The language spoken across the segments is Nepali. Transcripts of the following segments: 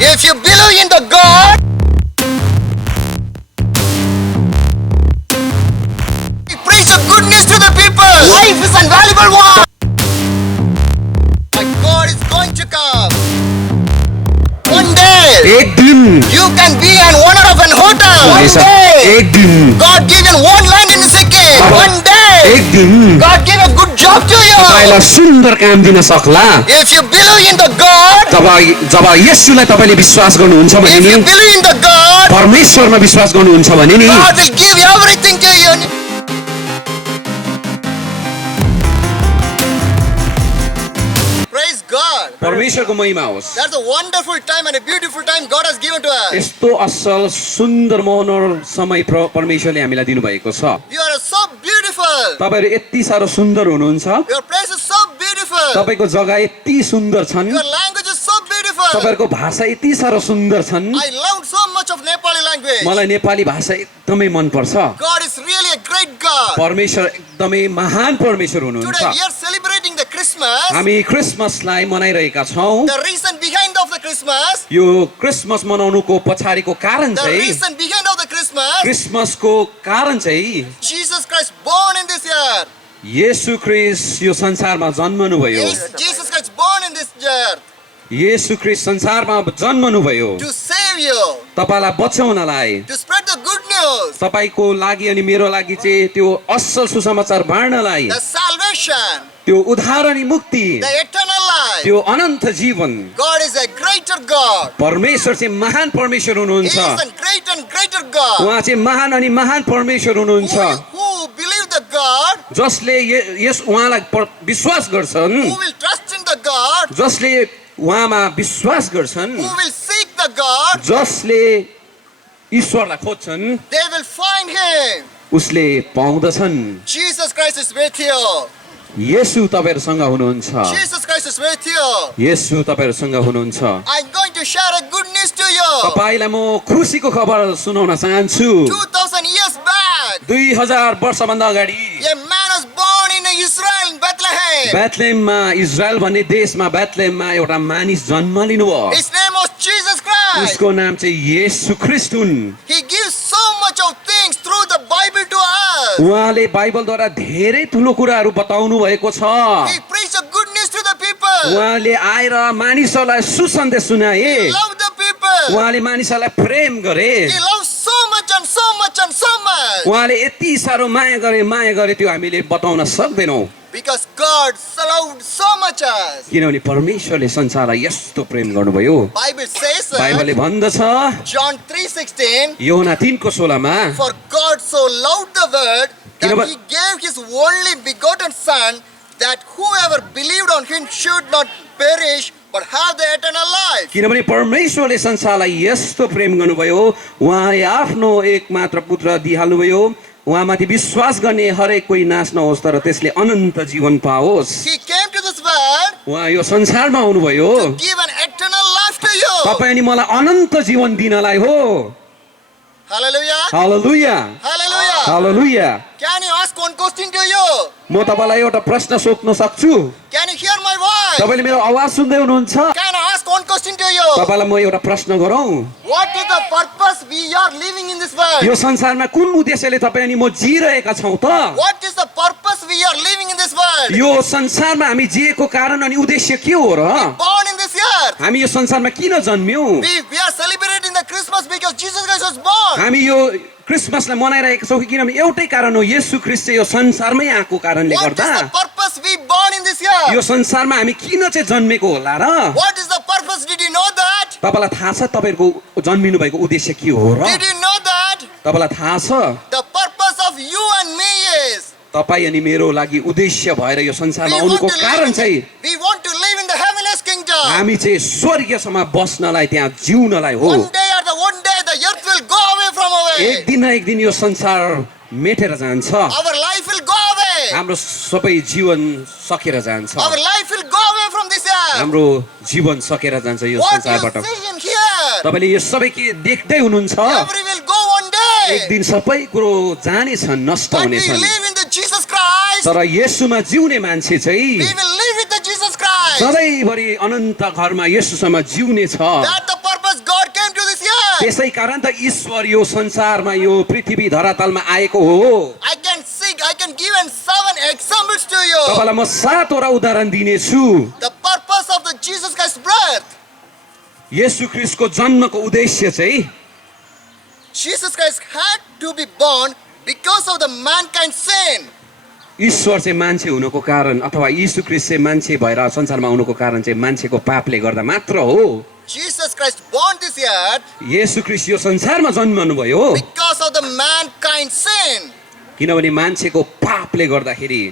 If you believe in the God, preach the good news to the people. Life is a valuable one. My God is going to come. One day, एक दिन you can be an owner of an hotel. One ऐसा day, एक दिन God given one land in Sikkim. One day, एक दिन God give a good job to you. तपाईलाई सुन्दर काम दिन सक्ला If you believe in the God, जब येशूलाई तपाईले विश्वास गर्नुहुन्छ भने if नि you believe in the God, परमेश्वरमा विश्वास गर्नुहुन्छ भने नि God will give everything to you. Praise God. परमेश्वरको महिमा होस् That's a wonderful time and a beautiful time God has given to us. यस्तो असल सुन्दर मनोहर समय परमेश्वरले हामीलाई दिनुभएको छ You are so beautiful. तपाईहरु यति साह्रो सुन्दर हुनुहुन्छ Your place is so beautiful. तपाईको जग्गा यति सुन्दर छन् Your language is so beautiful. तपाईहरुको भाषा यति साह्रो सुन्दर छन् I love so much of Nepali language. मलाई नेपाली भाषा एकदमै मन पर्छ God is really a great God. परमेश्वर एकदमै महान परमेश्वर Today हुनुहुन्छ we are celebrating the Christmas. हामी क्रिसमसलाई मनाइरहेका छौं The reason behind of the Christmas, यो क्रिसमस मनाउनुको पछाडीको कारण the चाहिँ reason behind of the Christmas, क्रिसमसको कारण चाहिँ Jesus Christ born in this year. येशू ख्रीष्ट यो संसारमा जन्मनु भयो Jesus Christ born in this year येशू ख्रीष्ट संसारमा जन्मनु भयो to save you, तपाईलाई बचाउनलाई to spread the good news, तपाईको लागि अनि मेरो लागि चाहिँ त्यो असल सुसमाचार बाँड्नलाई the salvation, त्यो उद्धार अनि मुक्ति the eternal life. त्यो अनन्त जीवन God is a greater God. परमेश्वर चाहिँ महान परमेश्वर He हुनुहुन्छ is a great and greater God. उहाँ चाहिँ महान अनि महान परमेश्वर हुनुहुन्छ Who believe the God, जसले यस उहाँलाई विश्वास गर्छन् who will trust in the God, जसले उहाँमा विश्वास गर्छन् who will seek the God, जसले ईश्वरलाई खोज्छन् they will find Him. उसले पाउँदछन् Jesus Christ is with you. येशू तपाईहरुसँग हुनुहुन्छ Jesus Christ is with you. येशू तपाईहरुसँग हुनुहुन्छ I'm going to share a good news to you. तपाईलाई म खुसीको खबर सुनाउन चाहन्छु 2000 years back, 2000 वर्षभन्दा अगाडि a man was born in Israel, in Bethlehem. बेथलेहममा इजरायल भन्ने देशमा बेथलेहममा एउटा मानिस जन्म लिनुभयो His name was Jesus Christ. उसको नाम चाहिँ येशू ख्रीष्ट हुन् He gives so much of things through the Bible to us. उहाँले बाइबलद्वारा धेरै ठुलो कुराहरू बताउनु भएको छ He preached the good news to the people. उहाँले आएर मानिसहरूलाई सुसन्देश सुनाए He loved the people. उहाँले मानिसहरूलाई प्रेम गरे He loves so much and so much and so much. उहाँले यति साह्रो माया गरे त्यो हामीले बताउन सक्दैनौँ Because God loved so much us. किनभने परमेश्वरले संसारलाई यस्तो प्रेम गर्नुभयो Bible says बाइबलले भन्दछ John 3:16, योहना 3:16मा for God so loved the world that Kinaba- He gave His only begotten Son, that whoever believed on Him should not perish but have the eternal life. किनभने परमेश्वरले संसारलाई यस्तो प्रेम गर्नुभयो उहाँले आफ्नो एकमात्र पुत्र दिइहाल्नुभयो उहाँमाथि विश्वास गर्ने हरेक कोही नाश नहोस् तर त्यसले अनन्त जीवन पाओस् He came to this world उहाँ यो संसारमा आउनुभयो to give an eternal life to you. तपाईँ अनि मलाई अनन्त जीवन दिनलाई हो Hallelujah. Hallelujah Hallelujah. Hallelujah Can you ask one question to you? म तपाईलाई एउटा प्रश्न सोध्न सक्छु Can you hear my voice? तपाईले मेरो आवाज सुन्दै हुनुहुन्छ Can I ask one question to you? तपाईलाई म एउटा प्रश्न गरौँ What is the purpose we are living in this world? यो संसारमा कुन उद्देश्यले तपाईँ अनि म जिरहेका छौँ त What is the purpose we are living in this world? यो संसारमा हामी जिएको कारण अनि उद्देश्य के हो र Born in this year. हामी यो संसारमा किन जन्म्यौँ We are celebrating the Christmas because Jesus Christ was born. हामी यो क्रिसमसलाई मनाइरहेका छौँ कि किनभने एउटै कारण हो येशू ख्रीष्ट चाहिँ यो संसारमै आएको कारणले What गर्दा is the purpose we born in this year? यो संसारमा हामी किन चाहिँ जन्मेको होला र What is the purpose? Did you know that? तपाईलाई थाहा छ तपाईहरुको जन्मिनु भएको उद्देश्य के हो र Did you know that? तपाईलाई थाहा छ The purpose of you and me is तपाईँ अनि मेरो लागि उद्देश्य भएर यो संसारमा we want आउनुको to कारण चाहिँ live in the heavenly kingdom. हामी चाहिँ स्वर्गीयसम्म बस्नलाई त्यहाँ जिउनलाई हो One day the earth will go away from एक away. दिन न एक दिन यो संसार मेटेर जान्छ Our life will go away. हाम्रो सबै जीवन सकेर जान्छ Our life will go away from this earth. हाम्रो जीवन सकेर जान्छ यो What संसारबाट you see in here, तपाईले यो सबै के देख्दै हुनुहुन्छ every will go one एक day. दिन सबै कुरो जानेछन् नष्ट But we हुनेछन् live in the Jesus Christ. तर येशूमा जिउने मान्छे चाहिँ We will live with the Jesus Christ. सधैँभरि अनन्त घरमा येशूसँग जिउने छ That the purpose त्यसै कारण त ईश्वर यो संसारमा यो पृथ्वी धरातलमा आएको हो। I can give 7 examples to you. तपाईलाई म 7 वटा उदाहरण दिनेछु। The purpose of the Jesus Christ's birth. येशू ख्रीष्टको जन्मको उद्देश्य चाहिँ Jesus Christ had to be born because of the mankind's sin. ईश्वर चाहिँ मान्छे हुनुको कारण अथवा यीशु ख्रीष्ट चाहिँ मान्छे भएर संसारमा आउनुको कारण चाहिँ मान्छेको पापले गर्दा मात्र हो। Jesus Christ born this earth येशू ख्रीष्ट यो संसारमा जन्मनु भयो because of the mankind's sin. किनभने मान्छेको पापले गर्दाखेरि।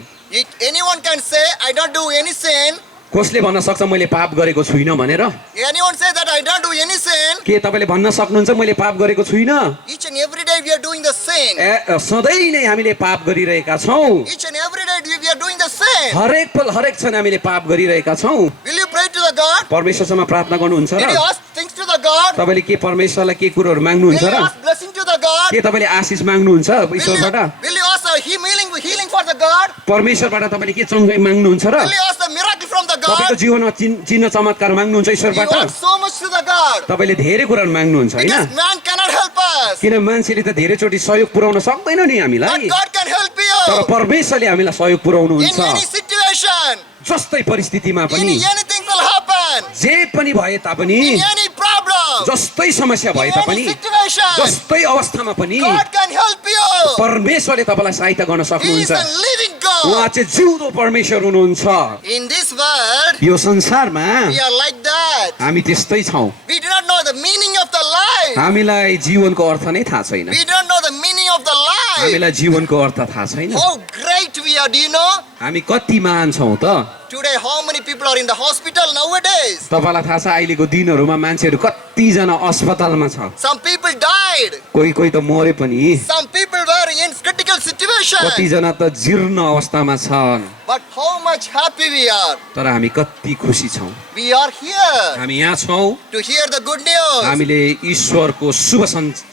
Anyone can say, I don't do any sin. कसले भन्न सक्छ मैले पाप गरेको छुइनँ भनेर? Anyone say that I don't do any sin? के तपाईले भन्न सक्नुहुन्छ मैले पाप गरेको छुइनँ? Each and every day we are doing the sin. सधैँ नै हामीले पाप गरिरहेका छौँ। Each and every day we are doing the sin. हरेक पल हरेक क्षण हामीले पाप गरिरहेका छौँ। Will you pray to the God? परमेश्वरसँग प्रार्थना गर्नुहुन्छ Will र? you ask things to the God? तपाईले के परमेश्वरलाई के कुरोहरू Will माग्नुहुन्छ you र? ask blessing to the God? के तपाईँले आशिष माग्नुहुन्छ ईश्वरबाट? Will you ask healing for the God? परमेश्वरबाट तपाईँले के चङ्गाई माग्नुहुन्छ र? Will you ask the miracle from the तपाईँको God? जीवनमा चिन्ह चमत्कार माग्नुहुन्छ You ईश्वरबाट? want so much to the God. तपाईँले धेरै कुराहरू माग्नुहुन्छ होइन? Because man cannot help us. किन मान्छेले त धेरैचोटि सहयोग पुर्याउन सक्दैन नि But हामीलाई। God can help तर you. परमेश्वरले हामीलाई सहयोग In पुर्याउनुहुन्छ। any situation, जस्तै परिस्थितिमा पनि anything will happen. जे पनि भए तापनि In any problem, जस्तै समस्या भए in तापनि any situation, जस्तै अवस्थामा पनि God can help you. परमेश्वरले तपाईँलाई सहायता गर्न He is सक्नुहुन्छ। a living उहाँ God. चाहिँ जिउँदो परमेश्वर हुनुहुन्छ। In this world, यो संसारमा we are like that. हामी त्यस्तै छौँ। We do not know the meaning of the life. हामीलाई जीवनको अर्थ नै थाहा छैन। We don't know the meaning of the life. हामीलाई जीवनको अर्थ थाहा छैन। How great we are, do you know? हामी कति महान छौँ त? Today, how many people are in the hospital nowadays? तपाईँलाई थाहा छ अहिलेको दिनहरूमा मान्छेहरू कतिजना अस्पतालमा छ। Some people died. कोही कोही त मरे पनि। Some people were in critical situation. कतिजना त जीर्ण अवस्थामा छन्। But how much happy we are. तर हामी कति खुसी छौँ। We are here हामी यहाँ छौँ to hear the good news. हामीले ईश्वरको शुभ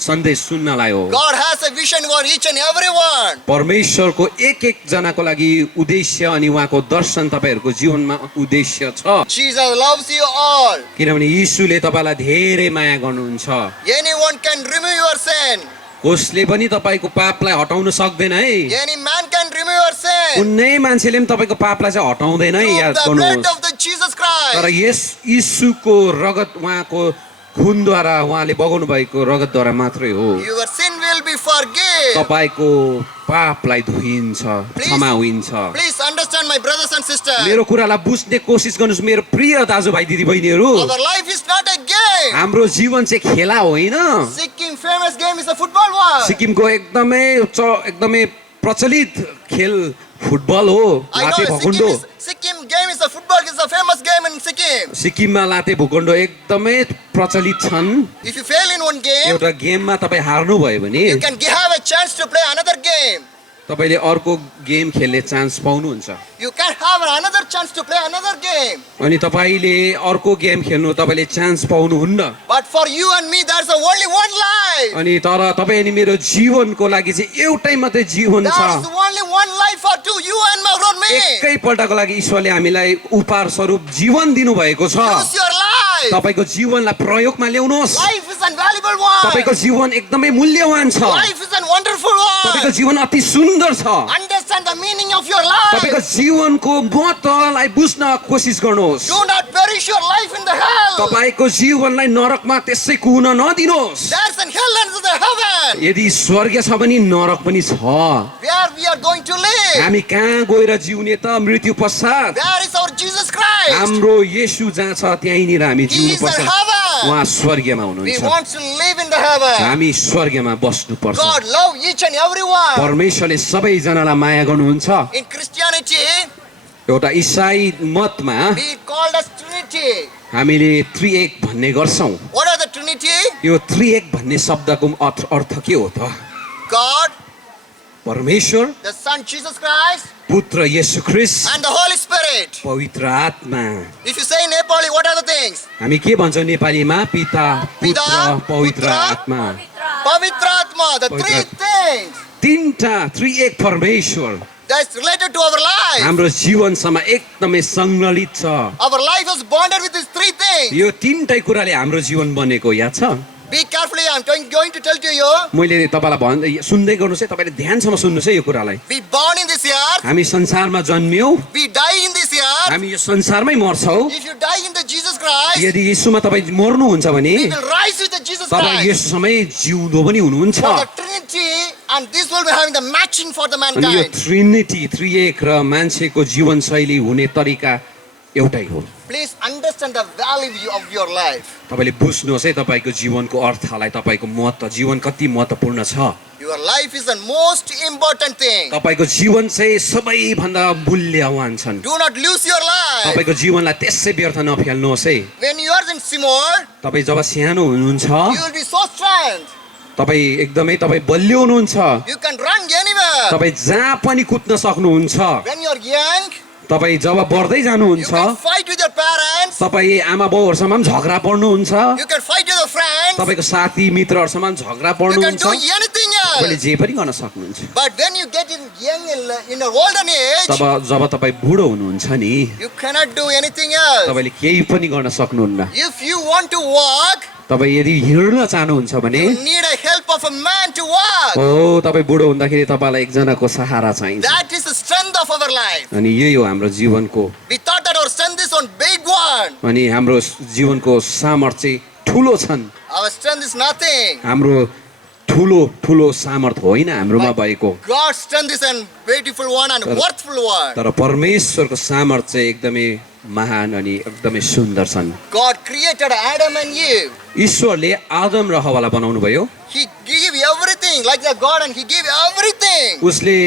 सन्देश सुन्नलाई हो। God has a vision for each and everyone. परमेश्वरको एक एक जनाको लागि उद्देश्य अनि उहाँको दर्शन तपाईँहरूको जीवनमा उद्देश्य छ। Jesus loves you all. किनभने यीशुले तपाईँलाई धेरै माया गर्नुहुन्छ। Anyone can remove your sin. कसले पनि तपाईँको पापलाई हटाउन सक्दैन है। Any man can remove your sin. कुनै मान्छेले पनि तपाईँको पापलाई चाहिँ हटाउँदैन है, याद Through the blood गर्नुहोस्। of the Jesus तर Christ. यस यीशुको रगत उहाँको खुनद्वारा उहाँले बगाउनु भएको रगतद्वारा मात्रै हो Your sin will be forgiven. तपाईँको पापलाई धोइन्छ, क्षमा हुन्छ। Please understand, my brothers and sisters. मेरो कुरालाई बुझ्ने कोसिस गर्नुहोस् मेरो प्रिय दाजुभाइ दिदीबहिनीहरू। Our life is not a game. हाम्रो जीवन चाहिँ खेला होइन। Sikkim famous game is a football one. सिक्किमको एकदमै प्रचलित खेल फुटबल हो, I लाते know भकुन्डो। Sikkim game is a football. It's a famous game in Sikkim. सिक्किममा लाते भकुन्डो एकदमै प्रचलित छन्। If you fail in one game, एउटा गेममा तपाईँ हार्नुभयो भने you can have a chance to play another game. तपाईँले अर्को गेम खेल्ने चान्स पाउनुहुन्छ। You can have another chance to play another game. अनि तपाईँले अर्को गेम खेल्नु तपाईँले चान्स पाउनुहुन्न। But for you and me, there's only one life. अनि तर तपाईँ अनि मेरो जीवनको लागि चाहिँ एउटै मात्रै जीवन There छ। is only one life for two, you and me. एकैपल्टको लागि ईश्वरले हामीलाई उपहार स्वरूप जीवन दिनुभएको छ। Choose your life. तपाईँको जीवनलाई प्रयोगमा ल्याउनुहोस्। Life is a valuable one. तपाईँको जीवन एकदमै मूल्यवान छ। Life is a wonderful तपाईँको one. जीवन अति सुन्दर छ। Understand the meaning of your life. तपाईँको जीवनको महत्त्वलाई बुझ्न कोसिस गर्नुहोस्। Do not perish your life in the hell. तपाईँको जीवनलाई नरकमा त्यसै कुहन नदिनुहोस्। There's an hell and there's a heaven. यदि स्वर्ग छ भने नरक पनि छ। Where we are going to live. हामी कहाँ गएर जिउने त मृत्यु पश्चात? Where is our Jesus Christ? हाम्रो येशू जहाँ छ त्यहीँनिर हामी He जिउनु is in पर्छ। heaven. उहाँ स्वर्गमा We हुनुहुन्छ। want to live in the heaven. हामी स्वर्गमा बस्नु पर्छ। God love each and everyone. परमेश्वरले सबैजनालाई माया गर्नुहुन्छ। In Christianity, एउटा इसाई मतमा we called as Trinity. हामीले त्रिएक भन्ने गर्छौँ। What are the Trinity? यो त्रिएक भन्ने शब्दको अर्थ के हो त? God, परमेश्वर, the Son Jesus Christ, पुत्र येशू ख्रीष्ट, and the Holy Spirit. पवित्र आत्मा। If you say in Nepali, what are the things? हामी के भन्छौँ नेपालीमा? पिता, पिता, पुत्र, पवित्र पुत्र, आत्मा। Pavitra Atma, the three things तीनटा त्रिएक परमेश्वर that's related to our life. हाम्रो जीवनसँग एकदमै संलग्नित छ। Our life is bonded with these three things. यो तीनटै कुराले हाम्रो जीवन बनेको याद छ? Be carefully I'm going to tell to you. मैले तपाईँलाई सुन्दै गर्नुहोस् है, तपाईँले ध्यानसँग सुन्नुहोस् है यो कुरालाई। We born in this earth. हामी संसारमा जन्मियौँ, We die in this earth. हामी यो संसारमै मर्छौँ। If you die in the Jesus Christ, यदि यीशुमा तपाईँ मर्नुहुन्छ भने we will rise with the Jesus तपाईँ Christ. यसोसँगै जिउँदो पनि हुनुहुन्छ। For the Trinity, and this will be having the matching for the अनि यो mankind. ट्रिनिटी, त्रिएक र मान्छेको जीवनशैली हुने तरिका एउटै हो। Please understand the value of your life. तपाईँले बुझ्नुहोस् है तपाईँको जीवनको अर्थलाई, तपाईँको महत्त्व, जीवन कति महत्त्वपूर्ण छ। Your life is the most important thing. तपाईँको जीवन चाहिँ सबैभन्दा मूल्यवान छन्। Do not lose your life. तपाईँको जीवनलाई त्यसै व्यर्थ नफाल्नुहोस् है। When you are in small, तपाईँ जब सानो हुनुहुन्छ, you will be so strong. तपाईँ एकदमै तपाईँ बलियो हुनुहुन्छ, You can run anywhere. तपाईँ जहाँ पनि कुद्न सक्नुहुन्छ। When you are young, तपाईँ जब बढ्दै you जानुहुन्छ, can fight with your parents. तपाईँ आमा बाउहरूसँग पनि झगडा पर्नुहुन्छ, You can fight with your friends. तपाईँको साथी मित्रहरूसँग पनि झगडा You can पर्नुहुन्छ, do anything तपाईँले else. जे पनि गर्न सक्नुहुन्छ। But when you get in young, in a olden age, जब तपाईँ बुढो हुनुहुन्छ नि, you cannot do anything else. तपाईँले केही पनि गर्न सक्नुहुन्न। If you want to walk, तपाईँ यदि हिँड्न चाहनुहुन्छ भने you need a help of a man to walk. हो, तपाईँ बुढो हुँदाखेरि तपाईँलाई एकजनाको सहारा चाहिन्छ। That is the strength of our life. अनि यही हो हाम्रो जीवनको, We thought that our strength is on big one. अनि हाम्रो जीवनको सामर्थ्य ठुलो छन्। Our strength is nothing. हाम्रो ठुलो सामर्थ्य होइन हाम्रोमा भएको, God's strength is a beautiful one and worthful one. तर परमेश्वरको सामर्थ्य एकदमै महान अनि एकदमै सुन्दर छन्। God created Adam and Eve. ईश्वरले आदम र हव्वालाई बनाउनु भयो। He gave everything, like the garden, He gave everything. उसले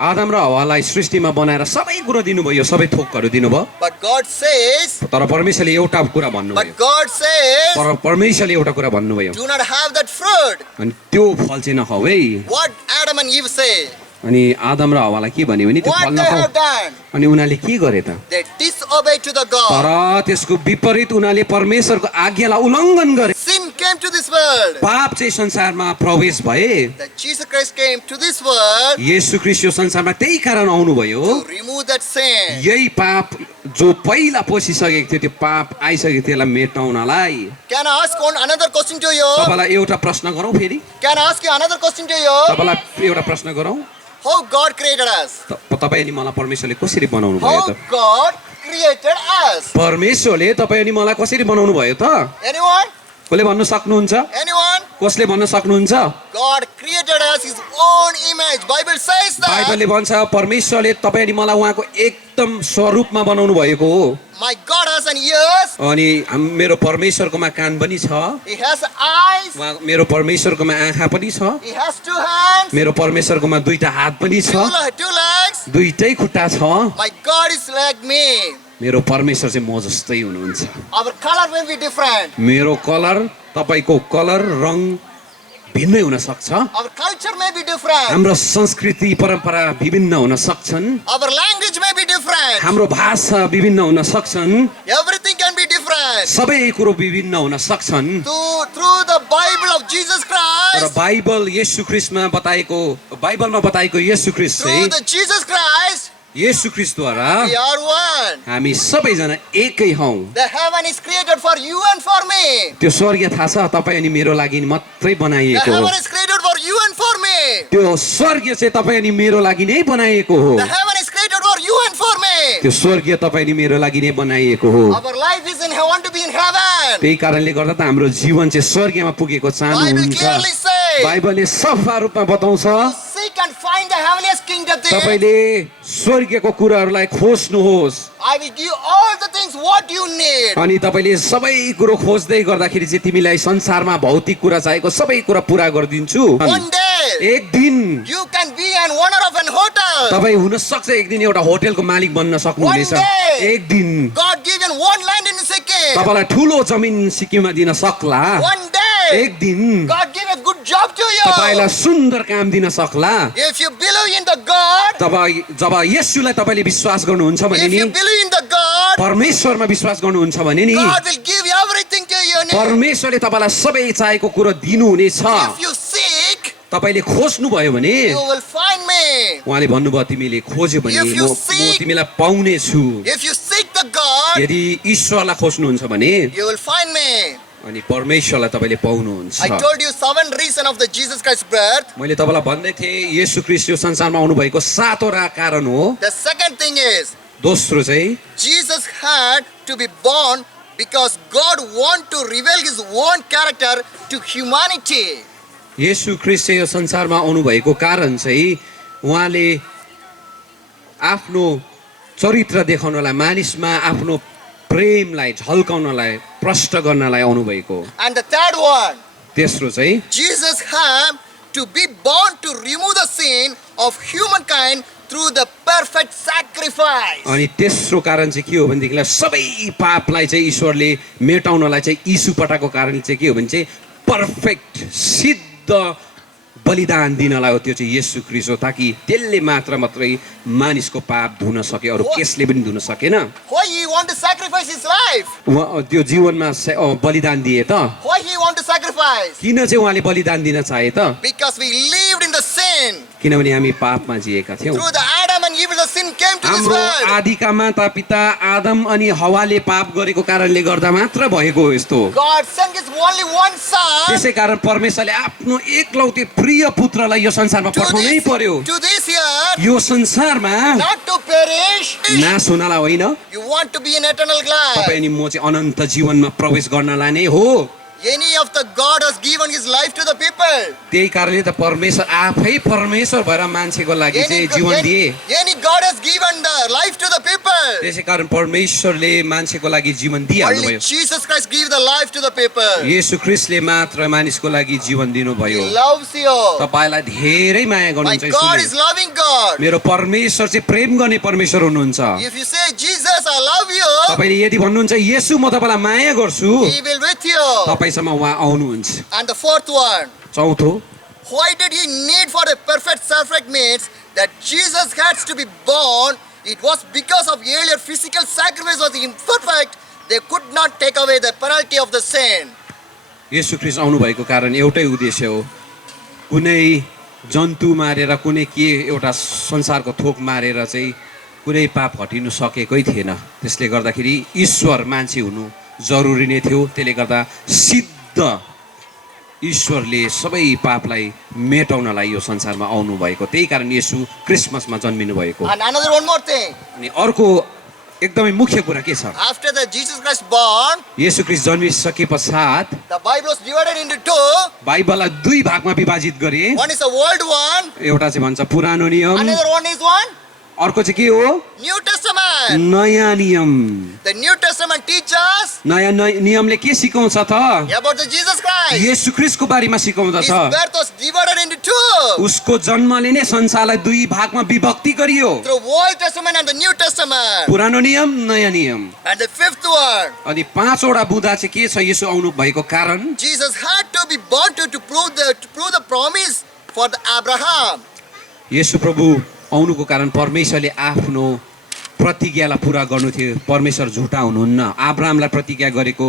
आदम र हव्वालाई सृष्टिमा बनाएर सबै कुरो दिनुभयो, सबै थोकहरू दिनुभयो। But God says, तर परमेश्वरले एउटा कुरा भन्नुभयो, but God says, परमेश्वरले एउटा कुरा भन्नुभयो, do not have that fruit. अनि त्यो फल चाहिँ नखाऊ है। What Adam and Eve say? अनि आदम र हव्वालाई के भन्यो भने त्यो फल What they नखाऊ। have done? अनि उनीहरूले के गरे त? They disobeyed to the God. तर त्यसको विपरीत उनीहरूले परमेश्वरको आज्ञालाई उल्लङ्घन गरे। Sin came to this world. पाप चाहिँ संसारमा प्रवेश भए। That Jesus Christ came to this world येशू ख्रीष्ट यो संसारमा त्यही कारण आउनुभयो, to remove that sin. यही पाप जो पहिला पसिसकेको थियो त्यो पाप आइसकेको थियो, त्यसलाई मेटाउनलाई। Can I ask another question to you? तपाईँलाई एउटा प्रश्न गरौँ फेरि, Can I ask you another question to you? तपाईँलाई एउटा प्रश्न गरौँ, How God created us? तपाईँ अनि मलाई परमेश्वरले कसरी बनाउनु भयो How त? God created us? परमेश्वरले तपाईँ अनि मलाई कसरी बनाउनु भयो त? Anyone? कसले भन्न सक्नुहुन्छ? Anyone? कसले भन्न सक्नुहुन्छ? God created us His own image. Bible says that. बाइबलले भन्छ परमेश्वरले तपाईँ अनि मलाई उहाँको एकदम स्वरूपमा बनाउनु भएको हो। My God has an ears. अनि मेरो परमेश्वरकोमा कान पनि छ, He has eyes. मेरो परमेश्वरकोमा आँखा पनि छ, He has two hands. मेरो परमेश्वरकोमा दुईटा हात पनि छ, Two legs. दुईटै खुट्टा छ। My God is like me. मेरो परमेश्वर चाहिँ म जस्तै हुनुहुन्छ। Our color may be different. मेरो कलर, तपाईँको कलर रङ भिन्नै हुन सक्छ, Our culture may be different. हाम्रो संस्कृति परम्परा विभिन्न हुन सक्छन्, Our language may be different. हाम्रो भाषा विभिन्न हुन सक्छन्, Everything can be different. सबै कुरो विभिन्न हुन सक्छन्। Through the Bible of Jesus तर Christ, बाइबल येशू ख्रीष्टमा बताएको, बाइबलमा बताएको येशू ख्रीष्ट through चाहिँ, the Jesus Christ, Yeshu ख्रीष्टद्वारा we are one. हामी सबैजना एकै हौँ। The heaven is created for you and for me. त्यो स्वर्ग थाहा छ तपाईँ अनि मेरो लागि मात्रै The बनाइएको हो। heaven is created for you and for me. त्यो स्वर्ग चाहिँ तपाईँ अनि मेरो लागि नै बनाइएको हो। The heaven is created for you and for me. त्यो स्वर्ग तपाईँ अनि मेरो लागि नै बनाइएको हो। Our life is in want to be in heaven. त्यही कारणले गर्दा त हाम्रो जीवन चाहिँ स्वर्गमा पुगेको Bible चाहनुहुन्छ। clearly says, बाइबलले सफा रूपमा बताउँछ, seek and find the heavenliest kingdom things. तपाईँले स्वर्गको कुराहरूलाई खोज्नुहोस्, I will give all the things what you need. अनि तपाईँले सबै कुरो खोज्दै गर्दाखेरि चाहिँ तिमीलाई संसारमा भौतिक कुरा चाहिएको सबै कुरा पुरा गरिदिन्छु। One day, एक दिन you can be an owner of an hotel. तपाईँ हुन सक्छ एक दिन एउटा होटेलको मालिक बन्न सक्नुहुनेछ। One day. एक दिन God given one land in Sikkim. तपाईँलाई ठुलो जमिन सिक्किममा दिन सक्ला। One day, एक दिन God give a good job to तपाईँलाई you. सुन्दर काम दिन सक्ला। If you believe in the God, जब येशूलाई तपाईँले विश्वास गर्नुहुन्छ भने if नि, you believe in the God, परमेश्वरमा विश्वास गर्नुहुन्छ भने नि, God will give you everything to you. परमेश्वरले तपाईँलाई सबै चाहेको कुरो दिनुहुनेछ। If you seek, तपाईँले खोज्नुभयो भने, you will find me. उहाँले भन्नुभयो तिमीले खोज्यो भने If you म seek- तिमीलाई पाउने छु। If you seek the God, यदि ईश्वरलाई खोज्नुहुन्छ भने you will find me. अनि परमेश्वरलाई तपाईँले पाउनुहुन्छ। I told you 7 reasons of the Jesus Christ birth. मैले तपाईँलाई भन्दै थिएँ येशू ख्रीष्ट यो संसारमा आउनुभएको 7वटा कारण हो। The second thing is, दोस्रो चाहिँ Jesus had to be born because God want to reveal his own character to humanity. येशू ख्रीष्ट यो संसारमा आउनुभएको कारण चाहिँ उहाँले आफ्नो चरित्र देखाउनलाई, मानिसमा आफ्नो प्रेमलाई झल्काउनलाई, प्रष्ट गर्नलाई आउनुभएको। And the third one, तेस्रो चाहिँ Jesus had to be born to remove the sin of humankind through the perfect sacrifice. अनि तेस्रो कारण चाहिँ के हो भनेदेखिलाई सबै पापलाई चाहिँ ईश्वरले मेटाउनलाई चाहिँ यीशु पठाएको कारण चाहिँ के हो भने चाहिँ पर्फेक्ट सिद्ध बलिदान दिनलाई हो। त्यो चाहिँ येशू ख्रीष्ट हो, ताकि त्यसले मात्रै मानिसको पाप धुन सके, अरू केसले पनि धुन सकेन। Why he want to sacrifice his life? त्यो जीवनमा बलिदान दिए त, Why he want to sacrifice? किन चाहिँ उहाँले बलिदान दिन चाहे त? Because we lived in the sin. किनभने हामी पापमा जिएका थियौँ। Through the Adam and Eve, the sin came to this हाम्रो world. आदिका माता पिता आदम अनि हवाले पाप गरेको कारणले गर्दा मात्र भएको हो यस्तो। God sent his only one son त्यसै कारण परमेश्वरले आफ्नो एकलौटे प्रिय पुत्रलाई यो संसारमा पठाउनै पर्यो। to this earth, यो संसारमा not to perish. नाश हुनलाई होइन, You want to be in eternal life. तपाईँ अनि म चाहिँ अनन्त जीवनमा प्रवेश गर्नलाई नै हो। Any of the God has given his life to the people. त्यही कारणले त परमेश्वर आफै परमेश्वर भएर मान्छेको लागि चाहिँ जीवन दिए। Any God has given the life to the people. त्यसै कारण परमेश्वरले मान्छेको लागि जीवन दिइहाल्नु Only भयो। Jesus Christ gave the life to the people. येशू ख्रीष्टले मात्र मानिसको लागि जीवन He दिनुभयो। loves you. तपाईलाई धेरै माया My गर्नुहुन्छ God is यसले। loving God. मेरो परमेश्वर चाहिँ प्रेम गर्ने परमेश्वर हुनुहुन्छ। If you say, Jesus, I love you, तपाईले यदि भन्नुहुन्छ येशू म तपाईँलाई माया गर्छु, He will with you. तपाईसँग उहाँ आउनुहुन्छ। And the fourth one, चौथो, why did he need for a perfect sacrifice means that Jesus had to be born? It was because of earlier physical sacrifice was imperfect. They could not take away the penalty of the sin. येशू ख्रीष्ट आउनु भएको कारण एउटै उद्देश्य हो, कुनै जन्तु मारेर कुनै के एउटा संसारको थोक मारेर चाहिँ कुनै पाप हटिनु सकेकै थिएन। त्यसले गर्दाखेरि ईश्वर मान्छे हुनु जरुरी नै थियो। त्यसले गर्दा सिद्ध ईश्वरले सबै पापलाई मेटाउनलाई यो संसारमा आउनु भएको। त्यही कारण येशू क्रिसमसमा जन्मिनु भएको। And another one more thing. अनि अर्को एकदमै मुख्य कुरा के छ? After the Jesus Christ born, येशू ख्रीष्ट जन्मिसके पश्चात the Bible was divided into two. बाइबललाई दुई भागमा विभाजित गरे। One is the old one. एउटा चाहिँ भन्छ पुरानो नियम, Another one is one अर्को चाहिँ के हो? New Testament. नयाँ नियम। The New Testament teaches नयाँ नियमले के सिकाउँछ त? about the Jesus Christ. येशू ख्रीष्टको बारेमा His सिकाउँदछ। birth was divided into two. उसको जन्मले नै संसारलाई दुई भागमा विभक्ति गरियो, Through Old Testament and the New Testament. पुरानो नियम नयाँ नियम। And the fifth one, अनि पाँचवटा बुँदा चाहिँ के छ येशू आउनु भएको कारण? Jesus had to be born to prove the promise for the Abraham. येशू प्रभु आउनुको कारण परमेश्वरले आफ्नो प्रतिज्ञालाई पुरा गर्नु थियो। परमेश्वर झुटा हुनुहुन्न। अब्राहमलाई प्रतिज्ञा गरेको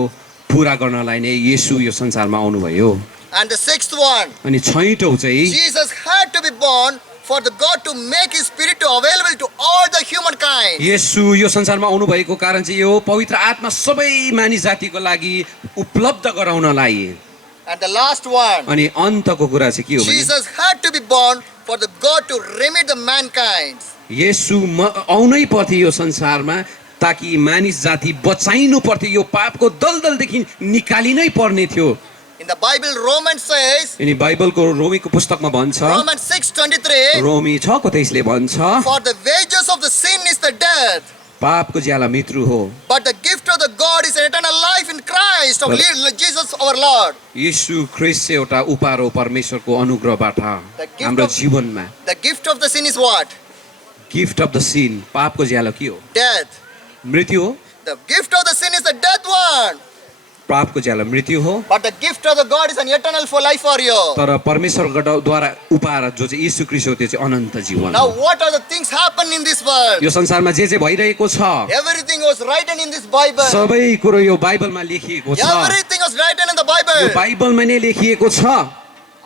पुरा गर्नलाई नै येशू यो संसारमा आउनुभयो। And the sixth one, अनि छैटौँ चाहिँ Jesus had to be born for the God to make his spirit to available to all the humankind. येशू यो संसारमा आउनु भएको कारण चाहिँ यो पवित्र आत्मा सबै मानिस जातिको लागि उपलब्ध गराउनलाई। And the last one, अनि अन्तको कुरा चाहिँ के हो भने Jesus had to be born for the God to remedy the mankind. येशू आउनै पर्थ्यो यो संसारमा ताकि मानिस जाति बचाइनु पर्थ्यो, यो पापको दलदलदेखि निकालिनै पर्ने थियो। In the Bible, Romans says, अनि बाइबलको रोमीको पुस्तकमा भन्छ, Romans 6:23, रोमी 6:23 भन्छ, for the wages of the sin is the death, पापको ज्याला मृत्यु हो, but the gift of the God is eternal life in Christ of Jesus our Lord. येशू ख्रीष्ट चाहिँ एउटा उपहार हो परमेश्वरको अनुग्रहबाट हाम्रो जीवनमा। The gift of the sin is what? Gift of the sin, पापको ज्याला के हो? Death. मृत्यु हो। The gift of the sin is the death one, पापको ज्याला मृत्यु हो, but the gift of the God is an eternal for life for you. तर परमेश्वरद्वारा उपहार जो चाहिँ येशू ख्रीष्ट हो त्यो चाहिँ अनन्त जीवन Now हो। what are the things happen in this world? यो संसारमा जे भइरहेको छ Everything was written in this Bible. सबै कुरो यो बाइबलमा लेखिएको छ। Everything was written in the यो Bible. बाइबलमा नै लेखिएको छ।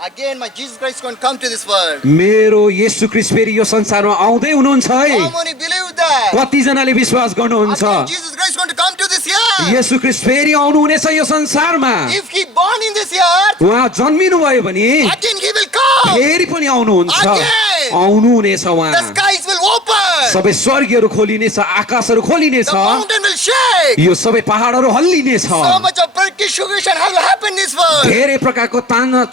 Again, my Jesus Christ is going to come to this world. मेरो येशू ख्रीष्ट फेरि यो संसारमा आउँदै हुनुहुन्छ है। How many believe that? कतिजनाले विश्वास गर्नुहुन्छ Again, Jesus Christ is going to come to this earth. येशू ख्रीष्ट फेरि आउनुहुनेछ यो संसारमा। If he born in this earth, उहाँ जन्मिनु भयो भने again he will come. फेरि पनि आउनुहुन्छ, Again. आउनुहुनेछ The उहाँ। skies will open. सबै स्वर्गहरू खोलिनेछ, आकाशहरू खोलिनेछ, The mountain will shake. यो सबै पहाडहरू हल्लिनेछ। So much of persecution has happened in this world. धेरै प्रकारको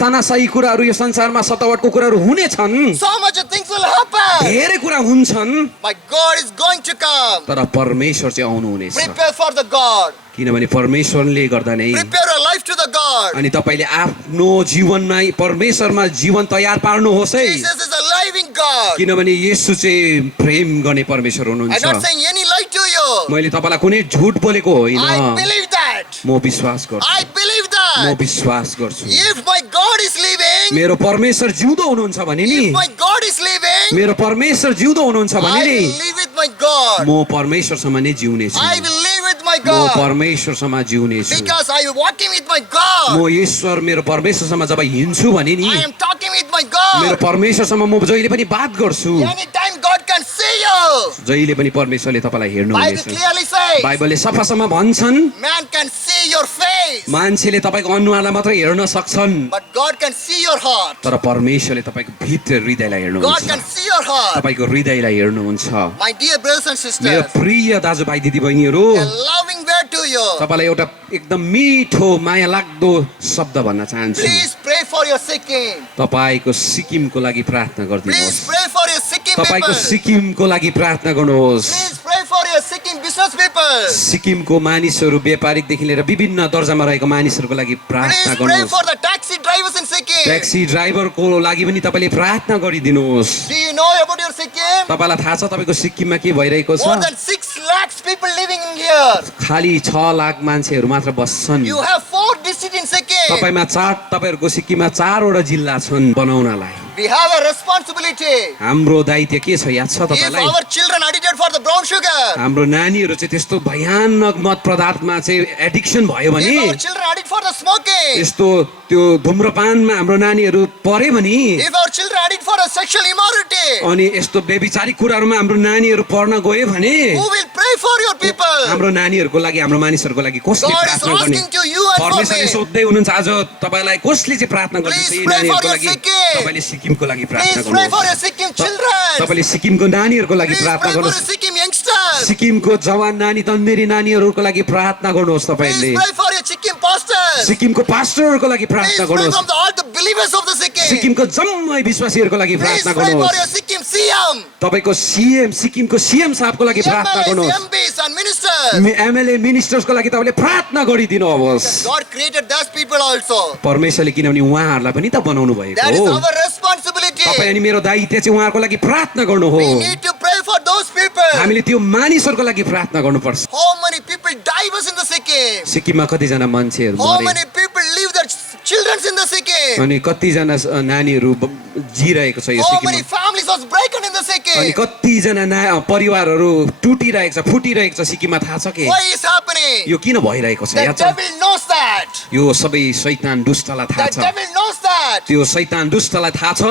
तानाशाही कुराहरू यो संसारमा सतावटको कुराहरू हुनेछन्, So much of things will happen. धेरै कुरा हुन्छन्, My God is going to come. तर परमेश्वर चाहिँ आउनुहुनेछ। Prepare for the God. किनभने परमेश्वरले गर्दा नै Prepare your life to the God. अनि तपाईले आफ्नो जीवनमा परमेश्वरमा जीवन तयार पार्नुहोस् है। Jesus is a living God. किनभने येशू चाहिँ प्रेम गर्ने परमेश्वर I'm हुनुहुन्छ। not saying any lie to you. मैले तपाईलाई कुनै झुट बोलेको होइन, I believe that. म विश्वास गर्छु, I believe म that. विश्वास गर्छु। If my God is living, मेरो परमेश्वर जिउँदो हुनुहुन्छ भने नि, if my God is living, मेरो परमेश्वर जिउँदो हुनुहुन्छ भने I नि, will live with my God. म परमेश्वरसँग नै जिउने छु, I will live with my म God. परमेश्वरसँग जिउने छु। Because I am walking with my म God. ईश्वर मेरो परमेश्वरसँग जब हिँड्छु भने नि, I am talking with my मेरो God. परमेश्वरसँग म जहिले पनि बात गर्छु, Anytime God can see you. जहिले पनि परमेश्वरले तपाईलाई Bible हेर्नुहुनेछ। clearly says, बाइबलले सफासँग भन्छन्, man can see your face, मान्छेले तपाईको अनुहारलाई मात्रै हेर्न सक्छन्, but God can see your heart. तर परमेश्वरले तपाईको भित्र हृदयलाई God हेर्नुहुन्छ, can see your heart. तपाईको हृदयलाई हेर्नुहुन्छ। My dear brothers and मेरो sisters, प्रिय दाजुभाइ दिदीबहिनीहरू, a loving word to you. तपाईलाई एउटा एकदम मिठो माया लाग्दो शब्द भन्न चाहन्छु। Please pray for your Sikkim. तपाईको सिक्किमको लागि प्रार्थना Please गरिदिनुहोस्, pray for your Sikkim तपाईको people. सिक्किमको लागि प्रार्थना गर्नुहोस्। Please pray for your Sikkim business people. सिक्किमको मानिसहरू व्यापारिकदेखि लिएर विभिन्न दर्जामा रहेको मानिसहरूको लागि प्रार्थना Please pray गर्नुहोस्। for the taxi drivers in Sikkim. Taxi ड्राइभरको लागि पनि तपाईँले प्रार्थना गरिदिनुहोस्। Do you know about your Sikkim? तपाईँलाई थाहा छ तपाईँको सिक्किममा के भइरहेको छ? More than 6 lakhs people living in here. खालि 6 लाख मान्छेहरू मात्र बस्छन्। You have 4 districts in Sikkim. तपाईँहरूको सिक्किममा 4 वटा जिल्ला छन् बनाउनलाई। We have a responsibility. हाम्रो दायित्व के छ याद छ If तपाईँलाई? our children addicted for the brown sugar, हाम्रो नानीहरू चाहिँ त्यस्तो भयानक मद पदार्थमा चाहिँ एडिक्सन भयो भने, if our children addicted for the smoking, यस्तो त्यो धुम्रपानमा हाम्रो नानीहरू परे भने, if our children addicted for the sexual immorality, अनि यस्तो व्यभिचारिक कुराहरूमा हाम्रो नानीहरू पर्न गयो भने, who will pray for your people? हाम्रो नानीहरूको लागि हाम्रो मानिसहरूको लागि कसले God is प्रार्थना गर्ने? asking to you and for परमेश्वरले me. सोध्दै हुनुहुन्छ आज तपाईँलाई कसले चाहिँ प्रार्थना गर्दैछ Please यी pray for नानीहरूको your लागि? Sikkim. तपाईँले सिक्किमको लागि प्रार्थना Please pray for your गर्नुहोस्। Sikkim children. तपाईँले सिक्किमको नानीहरूको लागि Please प्रार्थना pray for your गर्नुहोस्। Sikkim youngsters. सिक्किमको जवान नानी तन्नेरी नानीहरूको लागि प्रार्थना गर्नुहोस् तपाईँले। Please pray for your Sikkim pastors. सिक्किमको पास्टरहरूको लागि Please प्रार्थना pray गर्नुहोस्। from all the believers of the Sikkim. सिक्किमको जम्मै विश्वासीहरूको लागि Please प्रार्थना pray for your गर्नुहोस्। Sikkim CM, तपाईँको सीएम सिक्किमको सीएम साहबको लागि प्रार्थना MLAs, गर्नुहोस्। MPs and ministers. एमएलए मिनिस्टर्सको लागि तपाईँले प्रार्थना गरिदिनु होस्। God created those people also. परमेश्वरले किनभने उहाँहरूलाई पनि त बनाउनु भएको That is हो। our responsibility. तपाईँ अनि मेरो दायित्व चाहिँ उहाँहरूको लागि प्रार्थना गर्नु हो। We need to pray for those people. हामीले त्यो मानिसहरूको लागि प्रार्थना गर्नुपर्छ। How many people died in the Sikkim? सिक्किममा कतिजना मान्छेहरू How मरे, many people leave their children in the Sikkim? अनि कतिजना नानीहरू जिरहेको छ यो How many सिक्किममा, families was broken in the अनि Sikkim? कतिजना परिवारहरू टुटिरहेको छ, फुटिरहेको छ सिक्किममा, थाहा छ के? Why is happening? यो किन भइरहेको छ The याद छ? devil knows that. यो सबै शैतान दुष्टलाई थाहा The छ। devil knows that. त्यो शैतान दुष्टलाई थाहा छ,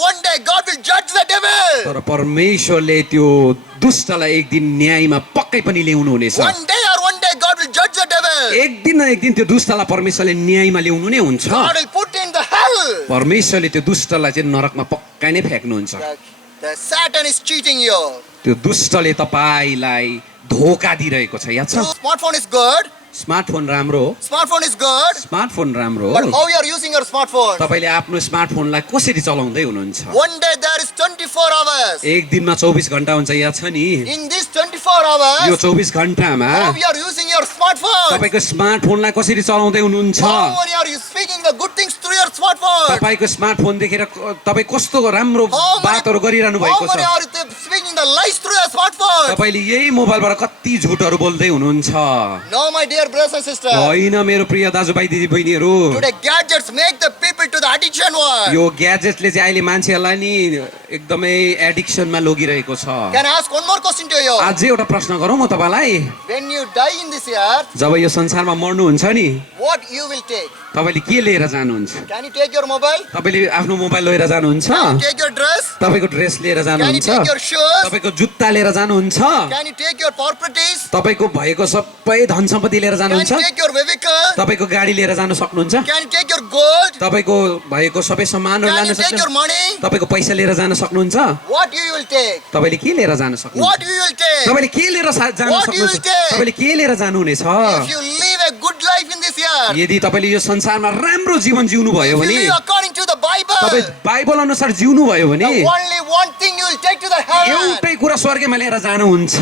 One day God will judge the devil. तर परमेश्वरले त्यो दुष्टलाई एक दिन न्यायमा पक्कै पनि ल्याउनु हुनेछ। One day God will judge the devil. एक दिन न एक दिन त्यो दुष्टलाई परमेश्वरले न्यायमा ल्याउनु नै हुन्छ। God will put in the hell. परमेश्वरले त्यो दुष्टलाई चाहिँ नरकमा पक्कै नै फ्याँक्नुहुन्छ। The Satan is cheating you. त्यो दुष्टले तपाईँलाई धोका दिइरहेको छ याद छ? Smartphone is good. स्मार्टफोन राम्रो हो, Smartphone is good. स्मार्टफोन राम्रो But हो, how you are using your smartphone? तपाईँले आफ्नो स्मार्टफोनलाई कसरी चलाउँदै हुनुहुन्छ? One day there is 24 hours. एक दिनमा 24 घण्टा हुन्छ याद छ नि? In this 24 यो hours, 24 घण्टामा how you are using your smartphone? तपाईँको स्मार्टफोनलाई कसरी चलाउँदै हुनुहुन्छ? How many are you speaking the good things through your smartphone? तपाईँको स्मार्टफोन देखेर तपाईँ कस्तो राम्रो How बातहरू गरिरहनु many भएको छ? are you speaking the lies through your smartphone? तपाईँले यही मोबाइलबाट कति झुटहरू बोल्दै हुनुहुन्छ? No, my dear brothers and sisters. होइन मेरो प्रिय दाजुभाइ दिदीबहिनीहरू, Today gadgets make the people to the addiction one. यो ग्याजेटले चाहिँ अहिले मान्छेहरूलाई नि एकदमै एडिक्सनमा लगिरहेको छ। Can I ask one more question to you? अझै एउटा प्रश्न गरौँ म तपाईँलाई? When you die in this earth, जब यो संसारमा मर्नुहुन्छ नि, what you will take? तपाईँले के लिएर जानुहुन्छ? Can you take your mobile? तपाईँले आफ्नो मोबाइल लिएर जानुहुन्छ? Can you take your dress? तपाईँको ड्रेस लिएर Can you जानुहुन्छ? take your shoes? तपाईँको जुत्ता लिएर जानुहुन्छ? Can you take your properties? तपाईँको भएको सबै धन सम्पत्ति लिएर Can जानुहुन्छ? you take your vehicle? तपाईँको गाडी लिएर जान सक्नुहुन्छ? Can you take your gold? तपाईँको भएको सबै सामानहरू Can लान you take your सक्नुहुन्छ? money? तपाईँको पैसा लिएर जान सक्नुहुन्छ? What you will take? तपाईँले के लिएर जान सक्नुहुन्छ? What you will take? तपाईँले के लिएर जान What you will सक्नुहुन्छ? take? तपाईँले के लिएर जानुहुनेछ? If you live a good life in this year, यदि तपाईँले यो संसारमा राम्रो जीवन जिउनु भयो if भने, you live according to the Bible, तपाईँ बाइबल अनुसार जिउनु भयो भने, the only one thing you will take to the heaven. एउटै कुरा स्वर्गमा लिएर जानुहुन्छ।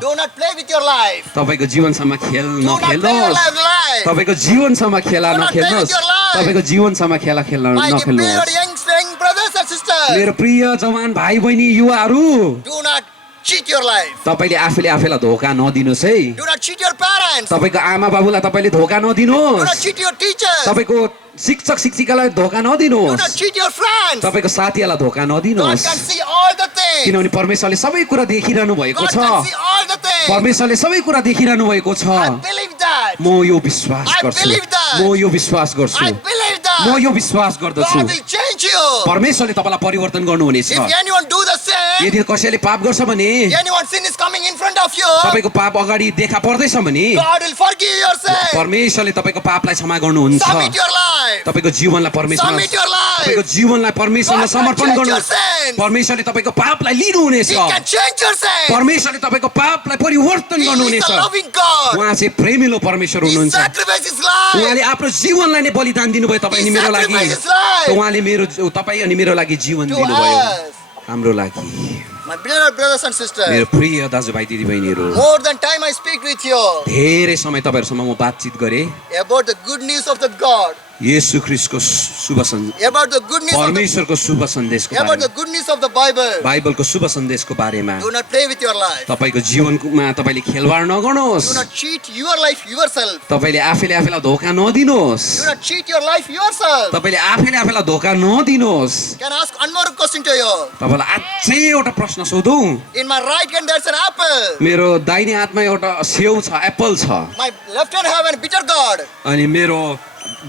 Do not play with your life. तपाईँको जीवनसम्म खेल Do not play your नखेल्नुहोस्। life. तपाईँको जीवनसम्म खेला Do not play with नखेल्नुहोस्। your life. तपाईँको जीवनसम्म खेला खेल्न My dear नखेल्नुहोस्। young brothers and sisters, मेरो प्रिय जवान भाइ बहिनी युवाहरू, do not cheat your life. तपाईँले आफूले आफैलाई धोका नदिनुहोस् है। Do not cheat your parents. Do तपाईँको आमा बाबुलाई तपाईँले धोका not नदिनुहोस्। cheat your teachers. Do तपाईँको शिक्षक शिक्षिकालाई धोका not नदिनुहोस्। cheat your friends. तपाईँको साथीहरूलाई धोका God नदिनुहोस्। can see all the things. किनभने परमेश्वरले सबै कुरा देखिरहनु भएको God छ। can see all the things. परमेश्वरले सबै कुरा देखिरहनु भएको छ। I believe that. म यो विश्वास I गर्छु। believe that. म यो विश्वास गर्छु। I believe म that. यो विश्वास गर्दछु। God will change you. परमेश्वरले तपाईँलाई परिवर्तन गर्नुहुनेछ। If anyone do the same, यदि कसैले पाप गर्छ भने, anyone sin is coming in front of you, तपाईँको पाप अगाडि देखा पर्दैछ भने, God will forgive your sin. परमेश्वरले तपाईँको पापलाई क्षमा गर्नुहुन्छ। Submit your life. तपाईँको जीवनलाई परमेश्वरमा Submit your life. तपाईँको जीवनलाई परमेश्वरलाई God can समर्पण change गर्नु। your sin. परमेश्वरले तपाईँको पापलाई लिनुहुनेछ। He can change your sin. परमेश्वरले तपाईँको पापलाई परिवर्तन He is गर्नुहुनेछ। a loving God. उहाँ चाहिँ प्रेमिलो परमेश्वर He हुनुहुन्छ। sacrificed his life. उहाँले आफ्नो जीवनलाई नै बलिदान दिनुभयो तपाईँ अनि He मेरो लागि। sacrificed his life. त उहाँले तपाईँ अनि मेरो लागि जीवन To दिनुभयो, us. हाम्रो लागि। My beloved brothers and sisters, मेरो प्रिय दाजुभाइ दिदीबहिनीहरू, more than time I speak with you धेरै समय तपाईँहरूसँग म बातचित गरेँ about the good news of the God, येशू ख्रिस्टको शुभ सन्देश, about the good news of the, परमेश्वरको शुभ सन्देशको about बारेमा, the good news of the Bible. बाइबलको शुभ सन्देशको बारेमा। Do not play with your life. तपाईँको जीवनमा तपाईँले खेलवाड Do नगर्नुहोस्। not cheat your life yourself. तपाईँले आफैले आफैलाई धोका नदिनुहोस्। Do not cheat your life yourself. तपाईँले आफैले आफैलाई धोका नदिनुहोस्। Can I ask one more question to you? तपाईँलाई अझै एउटा प्रश्न सोधौँ? In my right hand there's an apple. मेरो दाहिने हातमा एउटा सेउ छ, एप्पल छ, My left hand have a bitter gourd. अनि मेरो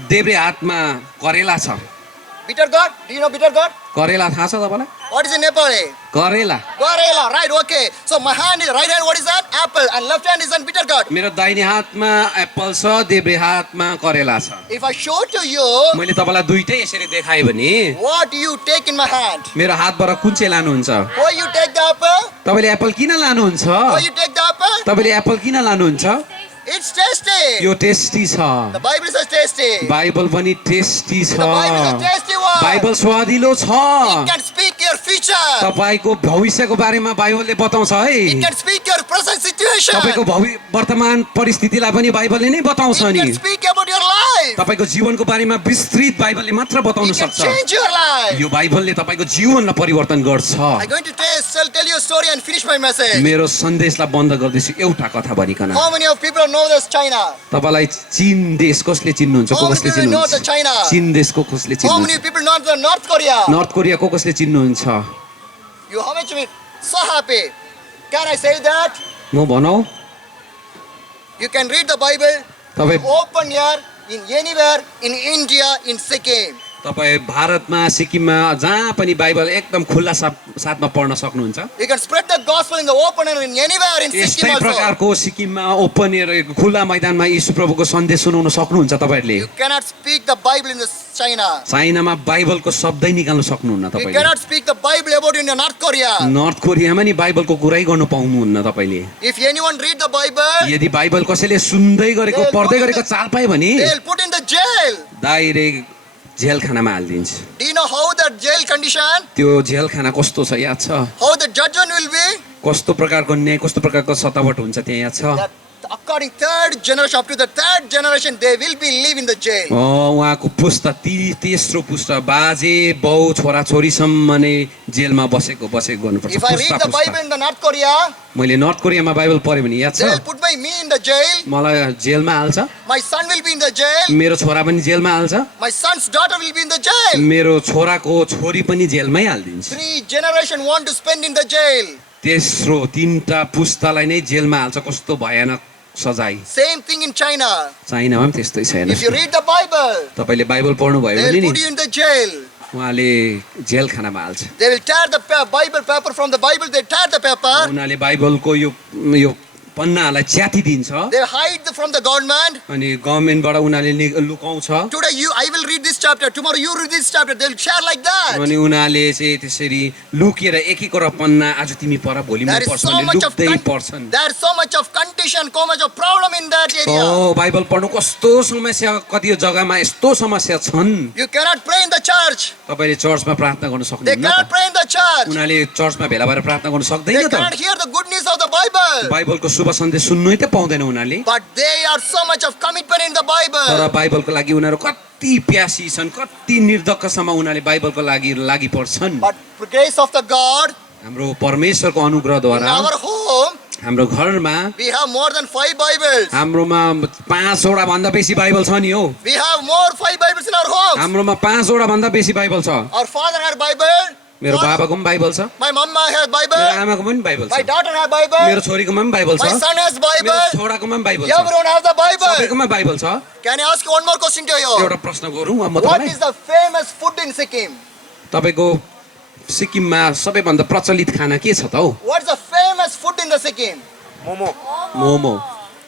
देब्रे हातमा करेला छ। Bitter gourd? Do you know bitter gourd? करेला थाहा छ तपाईँलाई? What is in Nepal? करेला। Guarela, right, okay. So my hand is right hand, what is that? Apple. And left hand is an bitter gourd. मेरो दाहिने हातमा एप्पल छ, देब्रे हातमा करेला छ। If I show to you, मैले तपाईँलाई दुइटै यसरी देखाएँ भने what do you take in my hand? मेरो हातबाट कुन चाहिँ लानुहुन्छ? Why you take the apple? तपाईँले एप्पल किन लानुहुन्छ? Why you take the apple? तपाईँले एप्पल किन लानुहुन्छ? It's tasty. यो टेस्टी छ। The Bible says tasty. Bible पनि टेस्टी छ। The Bible is a tasty one. Bible स्वादिलो छ। It can speak your future. तपाईँको भविष्यको बारेमा बाइबलले बताउँछ है। It can speak your present situation. तपाईँको वर्तमान परिस्थितिलाई पनि बाइबलले नै बताउँछ It नि। can speak about your life. तपाईँको जीवनको बारेमा विस्तृत बाइबलले मात्र बताउन It can सक्छ। change your life. यो बाइबलले तपाईँको जीवनलाई परिवर्तन गर्छ। I'm going to tell you a story and finish my message. मेरो सन्देशलाई बन्द गर्दैछु एउटा कथा भनिकन। How many of people know this China? तपाईँलाई चीन देश कसले चिन्नुहुन्छ? को How many कसले people know the चिन्नुहुन्छ? China? चीन देशको कसले How many चिन्नुहुन्छ? people know the North Korea? North Korea को कसले चिन्नुहुन्छ? You how much me so happy. Can I say that? म भनौ You can read the Bible तपाईँ open here in anywhere in India in Sikkim. तपाईँ भारतमा सिक्किममा जहाँ पनि बाइबल एकदम खुल्ला साथमा पढ्न सक्नुहुन्छ। You can spread the gospel in the open and in anywhere in Sikkim यस्तै also. प्रकारको सिक्किममा ओपन एयर खुल्ला मैदानमा यीशु प्रभुको सन्देश सुनाउन सक्नुहुन्छ तपाईँहरूले। You cannot speak the Bible in the China. चाइनामा बाइबलको शब्दै निकाल्न सक्नुहुन्न You तपाईँले। cannot speak the Bible about in North Korea. North कोरियामा नि बाइबलको कुरै गर्नु पाउनुहुन्न तपाईँले। If anyone read the Bible, यदि बाइबल कसैले सुन्दै गरेको पढ्दै गरेको चाल पायो भने they'll put in the jail. Direct jail खानामा हालिदिन्छ। Do you know how the jail condition? त्यो जेल खाना कस्तो छ याद छ? How the judgment will be? कस्तो प्रकारको न्याय कस्तो प्रकारको सतावट हुन्छ त्यहाँ याद छ? That according third generation, up to the third generation, they will be live in the jail. उहाँको पुस्ता तेस्रो पुस्ता बाजे बाउ छोरा छोरीसम्म नै जेलमा बसेको गर्नुपर्छ। If I read the Bible in the North Korea, मैले नर्थ कोरियामा बाइबल पढेँ भने याद छ? they'll put me in the jail. मलाई जेलमा हाल्छ, My son will be in the jail. मेरो छोरा पनि जेलमा हाल्छ, My son's daughter will be in the jail. मेरो छोराको छोरी पनि जेलमै हालिदिन्छ। 3 generation want to spend in the jail. तेस्रो 3टा पुस्तालाई नै जेलमा हाल्छ। कस्तो भयानक सजाय Same thing in China. चाइनामा पनि त्यस्तै छैन If you read the Bible, तपाईँले बाइबल पढ्नुभयो they भने will नि put you in the jail. उहाँले जेल खानामा हाल्छ They will tear the Bible paper from the Bible. They tear the paper. उनीहरूले बाइबलको यो पन्नाहरूलाई च्यातिदिन्छ They hide from the government. अनि गभर्मेन्टबाट उनीहरूले लुकाउँछ Today I will read this chapter. Tomorrow you read this chapter. They will share like that. अनि उनीहरूले चाहिँ त्यसरी लुकेर एक एकवटा पन्ना आज तिमी पर भोलि म There is पढ्छु so भने much of लुक्दै पढ्छन् there is so much of contention, so much of problem in that area. Bible पढ्नु कस्तो समस्या कति जग्गामा यस्तो समस्या छन् You cannot pray in the church. तपाईँले चर्चमा प्रार्थना गर्न They सक्नुहुन्न cannot त pray in the church. उनीहरूले चर्चमा भेला भएर प्रार्थना गर्न They सक्दैन त cannot hear the good news of the Bible. बाइबलको शुभ सन्देश सुन्नै त पाउँदैन उनीहरूले But they are so much of commitment in the Bible. तर बाइबलको लागि उनीहरू कति प्यासी छन् कति निर्धक्कसम्म उनीहरूले बाइबलको लागि पर्छन् But the grace of the God हाम्रो परमेश्वरको in अनुग्रहद्वारा our home, हाम्रो घरमा we have more than 5 Bibles. हाम्रोमा 5वटा भन्दा बेसी बाइबल छ नि हो We have more 5 Bibles in our homes. हाम्रोमा 5वटा भन्दा बेसी बाइबल छ Our father had Bible. मेरो बाबाको पनि बाइबल छ My mama has मेरो Bible. आमाको पनि बाइबल My छ daughter has मेरो Bible. छोरीकोमा पनि बाइबल छ My son has मेरो Bible. छोराकोमा पनि बाइबल छ Everyone has the Bible. सबैकोमा बाइबल छ Can I ask you one more question to you? एउटा प्रश्न गरौँ म What तपाईँलाई is the famous food in Sikkim? तपाईँको सिक्किममा सबैभन्दा प्रचलित खाना के छ त हौ What's the famous food in the Sikkim? Momo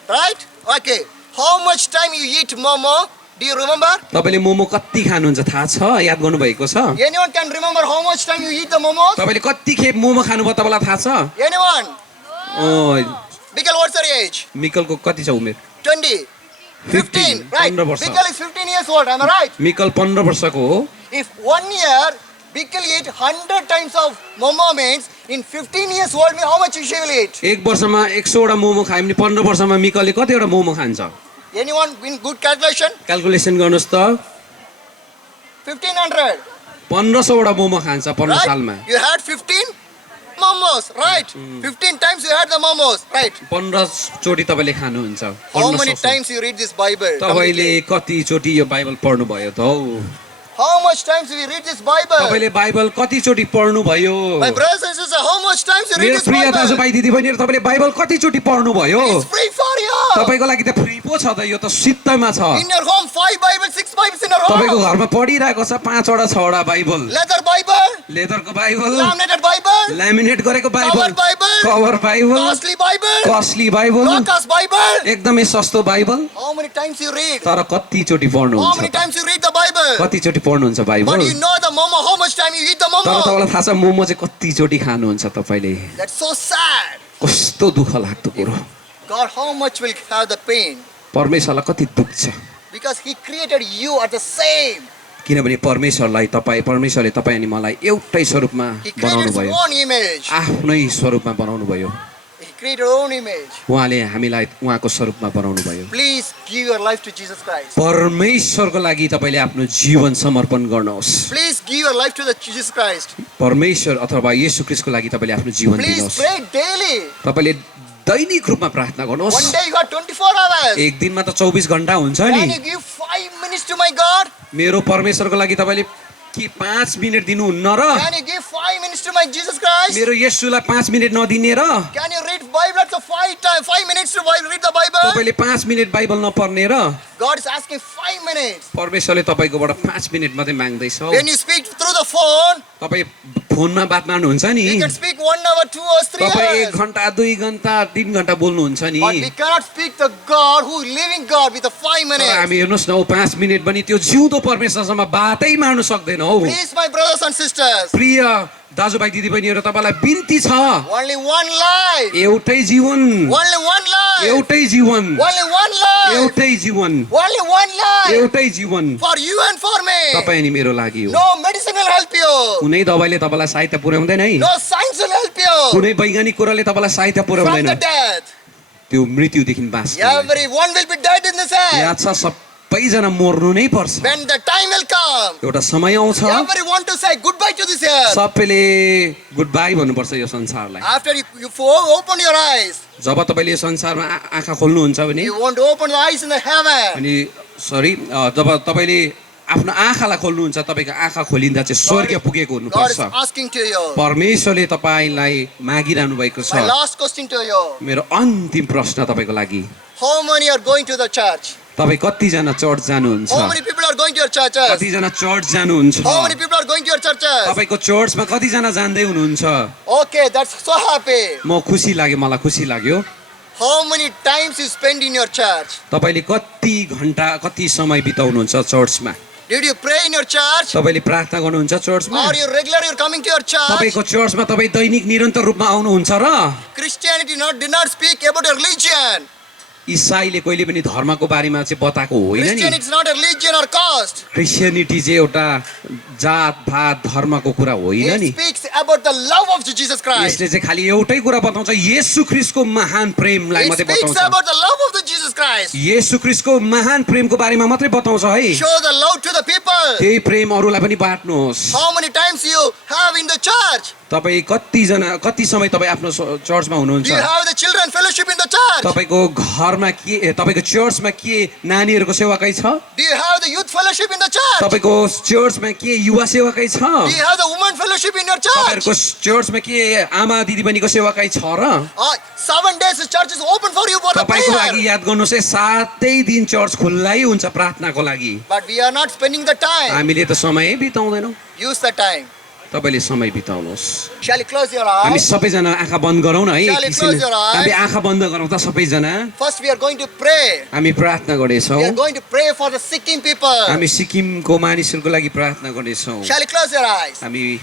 Right? Okay. How much time you eat momo? Do you remember? तपाईँले मोमो कति खानुहुन्छ थाहा छ याद गर्नुभएको छ Anyone can remember how much time you eat the momos? तपाईँले कति खेप मोमो खानुभयो तपाईँलाई थाहा छ Anyone? Oh Bikal, what's your age? मिकलको कति छ उमेर 20. 15. Right? 15 वर्ष। Bikal is 15 years old. Am I right? Mikal 15 वर्षको हो If 1 year Bikal eat 100 times of momo means in 15 years old, how much she will eat? एक वर्षमा 100वटा मोमो खायो भने 15 वर्षमा मिकलले कतिवटा मोमो खान्छ Anyone in good calculation? Calculation गर्नुहोस् त 1500. 1500वटा मोमो खान्छ 15 Right? सालमा You had 15 momos. Right? 15 times you had the momos. Right? 15 चोटि तपाईँले खानुहुन्छ How 1500 many times you read this Bible? तपाईँले कति चोटि यो बाइबल पढ्नु भयो त हौ How much times we read this Bible? तपाईँले बाइबल कति चोटि पढ्नु भयो My brothers and sisters, how much times you read मेरो this प्रिय Bible? दाजुभाइ दिदीबहिनीहरू तपाईँले बाइबल कति चोटि पढ्नु भयो It's free for you. तपाईँको लागि त फ्री पो छ त यो त सित्तैमा छ In your home, 5 Bibles, 6 Bibles in your तपाईँको home. घरमा पढिरहेको छ 5वटा 6वटा बाइबल Leather Bible, लेदरको बाइबल laminated Bible, ल्यामिनेट गरेको cover Bible Bible, cover Bible costly Bible, कसली बाइबल low-cost Bible. एकदमै सस्तो Bible How many times you read? तर कति चोटि How पढ्नुहुन्छ many times you read the Bible? कति चोटि पढ्नुहुन्छ But Bible you know the momo, how much time you eat the तर momo? तपाईँलाई थाहा छ मोमो चाहिँ कति चोटि खानुहुन्छ तपाईँले That's so sad. कस्तो दुःख लाग्दो कुरो God, how much will have the pain? परमेश्वरलाई कति दुःख छ Because He created you at the same. किनभने परमेश्वरले तपाईँ अनि मलाई एउटै स्वरूपमा He बनाउनु created His भयो own image. आफ्नै स्वरूपमा बनाउनु भयो He created His own image. उहाँले हामीलाई उहाँको स्वरूपमा बनाउनु भयो Please give your life to Jesus Christ. परमेश्वरको लागि तपाईँले आफ्नो जीवन समर्पण गर्नुहोस् Please give your life to the Jesus Christ. परमेश्वर अथवा येशू ख्रीष्टको लागि तपाईँले आफ्नो जीवन Please दिनुहोस् pray daily. तपाईँले दैनिक रूपमा प्रार्थना One गर्नुहोस् day you got 24 hours. एक दिनमा त 24 घण्टा हुन्छ Can नि you give 5 minutes to my God? मेरो परमेश्वरको लागि तपाईँले के 5 मिनट दिनुहुन्न र Can you give 5 minutes to my Jesus Christ? मेरो येशूलाई 5 मिनट नदिने र Can you read Bible at the 5 minutes to read the Bible? तपाईँले 5 मिनट बाइबल नपढ्ने र God is asking 5 minutes. परमेश्वरले तपाईँकोबाट 5 मिनट मात्रै माग्दैछ When you speak through the phone, तपाईँ फोनमा बात मार्नुहुन्छ नि you can speak 1 hour, 2 hours, 3 तपाईँ 1 hours. घण्टा 2 घण्टा 3 घण्टा बोल्नुहुन्छ नि But we cannot speak the God who is living God with the 5 तर minutes. हामी हेर्नुहोस् न 5 मिनट पनि त्यो जिउँदो परमेश्वरसँग बातै मार्नु सक्दैनौ Please, my brothers and sisters, प्रिय दाजुभाइ दिदीबहिनीहरू तपाईँलाई बिन्ती छ only one life. एउटै जीवन Only one life. एउटै जीवन Only one life. एउटै जीवन Only one life. एउटै जीवन For you and for me. तपाईँ अनि मेरो लागि हो No medicine will help you. कुनै दबाईले तपाईँलाई सहायता पुर्याउँदैन है No science will help you. कुनै वैज्ञानिक कुराले तपाईँलाई सहायता From पुर्याउँदैन the death. त्यो मृत्युदेखि बाँच्नु Everyone will be dead in this earth. याद छ सबैजना मर्नु नै पर्छ When the time will come, एउटा समय आउँछ everyone to say goodbye to this earth. सबैले गुड बाई भन्नुपर्छ यो संसारलाई After you open your eyes, जब तपाईँले यो संसारमा आँखा खोल्नुहुन्छ भने you want to open the eyes in the heaven. अनि जब तपाईँले आफ्नो आँखालाई खोल्नुहुन्छ, तपाईँको आँखा खोलिँदा चाहिँ स्वर्ग पुगेको God हुनुपर्छ। is asking to you. परमेश्वरले तपाईँलाई मागिरहनु भएको छ। My last question to you. मेरो अन्तिम प्रश्न तपाईँको लागि, How many are going to the church? तपाईँ कतिजना चर्च जानुहुन्छ? How many people are going to your churches? कतिजना चर्च जानुहुन्छ? How many people are going to your churches? तपाईँको चर्चमा कतिजना जान्दै हुनुहुन्छ? Okay, that's so happy. म खुसी लाग्यो, मलाई खुसी लाग्यो। How many times you spend in your church? तपाईँले कति घन्टा कति समय बिताउनुहुन्छ चर्चमा? Did you pray in your church? तपाईँले प्रार्थना गर्नुहुन्छ चर्चमा? Or you regularly coming to your church? तपाईँको चर्चमा तपाईँ दैनिक निरन्तर रूपमा आउनुहुन्छ र? Christianity did not speak about a religion. इसाईले कहिले पनि धर्मको बारेमा चाहिँ बताएको होइन नि। Christianity is not a religion or caste. Christianity चाहिँ एउटा जात भात धर्मको कुरा होइन नि। It speaks about the love of Jesus Christ. यसले चाहिँ खालि एउटै कुरा बताउँछ, येशू ख्रीष्टको महान प्रेमलाई It मात्रै speaks बताउँछ। about the love of the Jesus Christ. येशू ख्रीष्टको महान प्रेमको बारेमा मात्रै बताउँछ है। Show the love to the people. त्यही प्रेम अरूलाई पनि बाँड्नुहोस्। How many times you have in the church? तपाईँ कति समय तपाईँ आफ्नो चर्चमा हुनुहुन्छ? Do you have the children fellowship in the church? तपाईँको घरमा के, तपाईँको चर्चमा के नानीहरूको सेवाकै छ? Do you have the youth fellowship in the church? तपाईँको चर्चमा के युवा सेवाकै छ? Do you have the women fellowship in your church? तपाईँहरूको चर्चमा के आमा दिदीबहिनीको सेवाकै छ र? 7 days the church is open for you for the तपाईँको लागि prayer. याद गर्नुहोस् है, 7 दिन चर्च खुल्लै हुन्छ प्रार्थनाको लागि। But we are not spending the time. हामीले त समय बिताउँदैनौँ। Use the time. तपाईँले समय बिताउनुहोस्। Shall you close your हामी eyes? सबैजना आँखा बन्द गरौँ न है Shall we एकछिन। close your eyes? हामी आँखा बन्द गरौँ त सबैजना। First we are going to pray. हामी प्रार्थना गर्नेछौँ। We are going to pray for the Sikkim people. हामी सिक्किमको मानिसहरूको लागि प्रार्थना गर्नेछौँ। Shall you close your eyes? हामी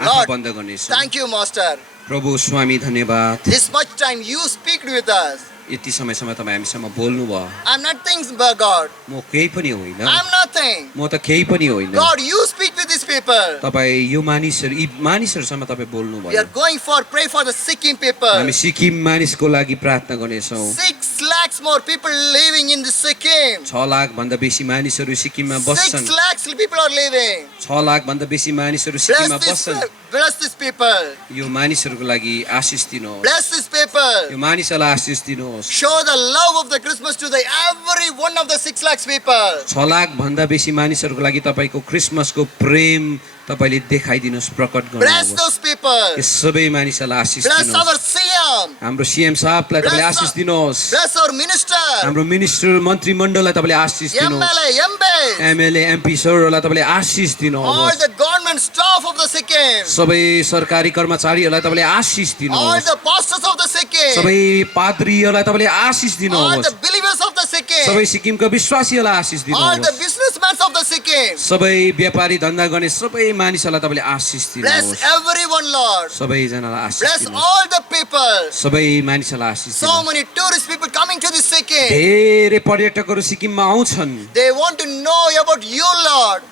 आँखा Lord, बन्द गर्नेछौँ। Thank you, Master. प्रभु स्वामी धन्यवाद। This much time you speak with us. यति समयसम्म तपाईँ हामीसँग बोल्नु भयो। I'm nothing but God. म केही पनि होइन, I'm nothing. म त केही पनि होइन। God, you speak with these people. तपाईँ यो मानिसहरू यी मानिसहरूसँग तपाईँ बोल्नु We are भयो। going for pray for the Sikkim people. हामी सिक्किम मानिसको लागि प्रार्थना गर्नेछौँ। 6 lakhs more people living in the Sikkim. 6 lakh भन्दा बेसी मानिसहरू सिक्किममा 6 बस्छन्। lakhs people are living. 6 lakh भन्दा बेसी मानिसहरू सिक्किममा बस्छन्। Bless these people. यो मानिसहरूको लागि आशिष दिनुहोस्। Bless these people. यो मानिसहरूलाई आशिष दिनुहोस्। Show the love of the Christmas to the every one of the 6 lakhs people. 6 lakh भन्दा बेसी मानिसहरूको लागि तपाईँको क्रिसमसको प्रेम तपाईँले देखाइदिनुहोस्, प्रकट Bless गर्नुहोस्। those people. यो सबै मानिसहरूलाई आशिष Bless दिनुहोस्। our CM. हाम्रो सीएम साहबलाई तपाईँले Bless आशिष दिनुहोस्। Bless our minister. हाम्रो मिनिस्टर मन्त्रीमण्डललाई तपाईँले आशिष दिनुहोस्। MLA, MPs. एमएलए एमपी सरहरूलाई तपाईँले आशिष All दिनुहोस्। the government staff of the Sikkim. सबै सरकारी कर्मचारीहरूलाई तपाईँले आशिष All दिनुहोस्। the pastors of the Sikkim. सबै पाद्रीहरूलाई तपाईँले आशिष All दिनुहोस्। the believers of the Sikkim. सबै सिक्किमको विश्वासीहरूलाई आशिष All the दिनुहोस्। businessmen of the Sikkim. सबै व्यापारी धन्दा गर्ने सबै मानिसहरूलाई तपाईँले आशिष Bless दिनुहोस्। everyone, Lord. सबैजनालाई आशिष Bless दिनुहोस्। all the people. सबै मानिसहरूलाई आशिष So दिनुहोस्। many tourist people coming to the Sikkim. धेरै पर्यटकहरू सिक्किममा आउँछन्। They want to know about you, Lord.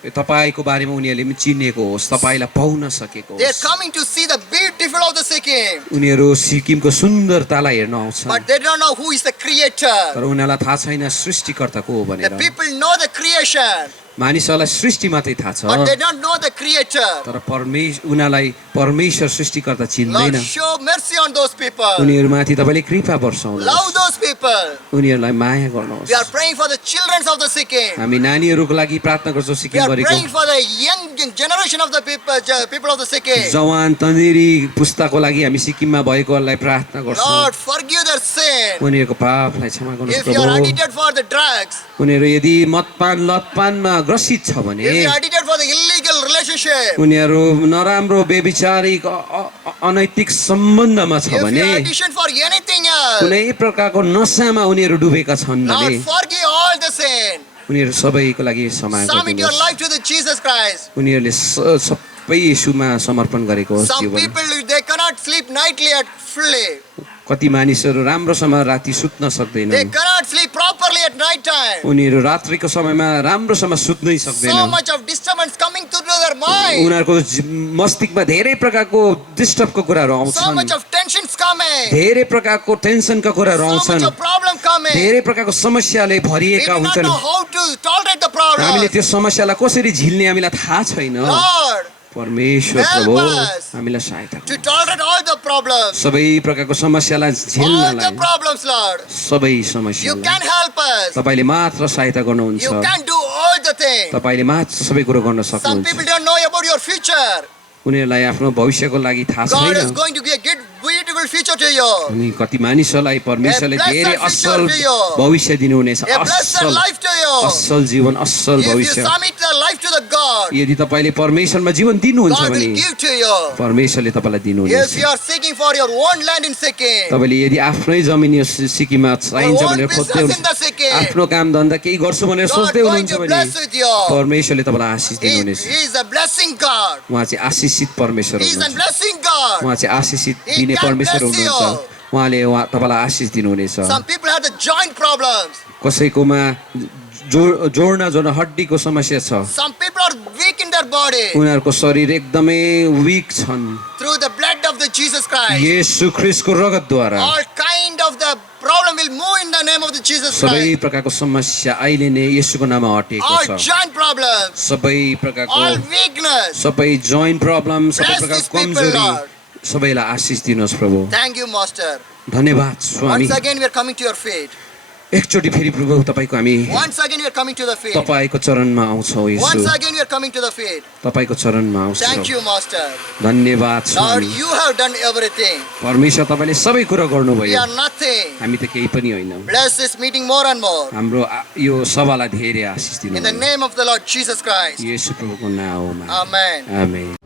तपाईँको बारेमा उनीहरूले पनि चिनेको होस्, तपाईँलाई पाउन सकेको They are होस्। coming to see the beautiful of the Sikkim. उनीहरू सिक्किमको सुन्दरतालाई हेर्न आउँछन्, But they don't know who is the creator. तर उनीहरूलाई थाहा छैन सृष्टिकर्ता को हो The भनेर। people know the creation, मानिसहरूलाई सृष्टि मात्रै थाहा छ, but they don't know the creator. तर उनीहरूलाई परमेश्वर सृष्टिकर्ता चिन्दैन। Lord, show mercy on those people. उनीहरूमाथि तपाईँले कृपा Love वर्षाउनुहोस्, those people. उनीहरूलाई माया गर्नुहोस्। We are praying for the children of the Sikkim. हामी नानीहरूको लागि प्रार्थना गर्छौँ We सिक्किम are भरिको। praying for the young generation of the people of the Sikkim. जवान तन्नेरी पुस्ताको लागि हामी सिक्किममा भएकोहरूलाई प्रार्थना गर्छौँ। Lord, forgive their sin. उनीहरूको पापलाई क्षमा गर्नुहोस् If you are प्रभु। addicted for the drugs, उनीहरू यदि मदपान लतपानमा ग्रसित छ भने, if you are addicted for the illegal relationship, उनीहरू नराम्रो व्यभिचारिक अनैतिक सम्बन्धमा छ if you भने, are addicted for anything else, कुनै प्रकारको नसामा उनीहरू डुबेका छन् भने, Lord, forgive all the sin. उनीहरू सबैको लागि क्षमा Submit your गरिदिनुहोस्। life to the Jesus Christ. उनीहरूले सबै येशूमा समर्पण गरेको होस् Some जीवन। people, they cannot sleep nightly at fully. कति मानिसहरू राम्रोसँग राति सुत्न They सक्दैनन्, cannot sleep properly at night time. उनीहरू रात्रिको समयमा राम्रोसँग सुत्नै So सक्दैनन्। much of disturbance coming to their mind. उनीहरूको मस्तिष्कमा धेरै प्रकारको डिस्टर्बको कुराहरू So आउँछन्, much of tensions coming. धेरै प्रकारको टेन्सनका कुराहरू So much आउँछन्, of problem coming. धेरै प्रकारको समस्याले We भरिएका do not हुन्छन्। know how to tolerate the हामीले problem. त्यो समस्यालाई कसरी झिल्ने हामीलाई थाहा छैन। Lord, परमेश्वर Help प्रभु us हामीलाई सहायता to गर्नु tolerate all the problems. सबै प्रकारको समस्यालाई All the झेल्नलाई problems, Lord. सबै You समस्यालाई can help us. तपाईँले मात्र सहायता गर्नुहुन्छ You can do all the things. तपाईँले मात्र सबै कुरो गर्न Some सक्नुहुन्छ people don't know about your future. उनीहरूलाई आफ्नो भविष्यको लागि थाहा God is छैन going to give a beautiful future to you. अनि कति मानिसहरूलाई परमेश्वरले A blessed धेरै future असल to you. भविष्य दिनुहुनेछ A blessed असल life to you. असल जीवन असल If you भविष्य submit the life to the God, यदि तपाईँले परमेश्वरमा जीवन दिनुहुन्छ God भने will give to you. परमेश्वरले तपाईँलाई दिनुहुनेछ If you are seeking for your own land in Sikkim, तपाईँले यदि आफ्नै जमिन यो सिक्किममा चाहिन्छ your own भनेर खोज्दै business in the हुनुहुन्छ Sikkim, आफ्नो काम धन्दा केही गर्छु भनेर God सोच्दै going हुनुहुन्छ to भने bless with you. परमेश्वरले तपाईँलाई आशिष He दिनुहुनेछ is a blessing God. उहाँ चाहिँ आशिषित परमेश्वर He is a हुनुहुन्छ blessing God. उहाँ चाहिँ आशिषित He दिने can परमेश्वर bless you. हुनुहुन्छ उहाँले तपाईँलाई आशिष दिनुहुनेछ Some people have the joint problems. कसैकोमा जोड्न हड्डीको समस्या छ Some people are weak in their body. उनीहरूको शरीर एकदमै विक छन् Through the blood of the Jesus Christ, Yeshu ख्रीष्टको रगतद्वारा all kind of the problem will move in the name of the Jesus सबै Christ. प्रकारको समस्या अहिले नै येशूको नाममा हटेको All छ joint problems, सबै प्रकारको all weakness. सबै जोइन्ट प्रब्लम सबै Bless प्रकारको these people, कमजोरी Lord. सबैलाई आशिष दिनुहोस् प्रभु Thank you, Master. धन्यवाद स्वामी Once again, we are coming to your feet. एकचोटि फेरि प्रभु तपाईँको हामी Once again, we are coming to the feet. तपाईँको चरणमा आउँछौँ येशू Once again, we are coming to the feet. तपाईँको चरणमा Thank आउँछौँ you, Master. धन्यवाद Lord, Swami you have done everything. परमेश्वर तपाईँले सबै कुरा We गर्नुभयो are nothing. हामी त केही पनि होइन Bless this meeting more and more. हाम्रो यो सभालाई धेरै आशिष In the दिनु name of the Lord Jesus Christ. येशू प्रभुको नाउँमा Amen. आमेन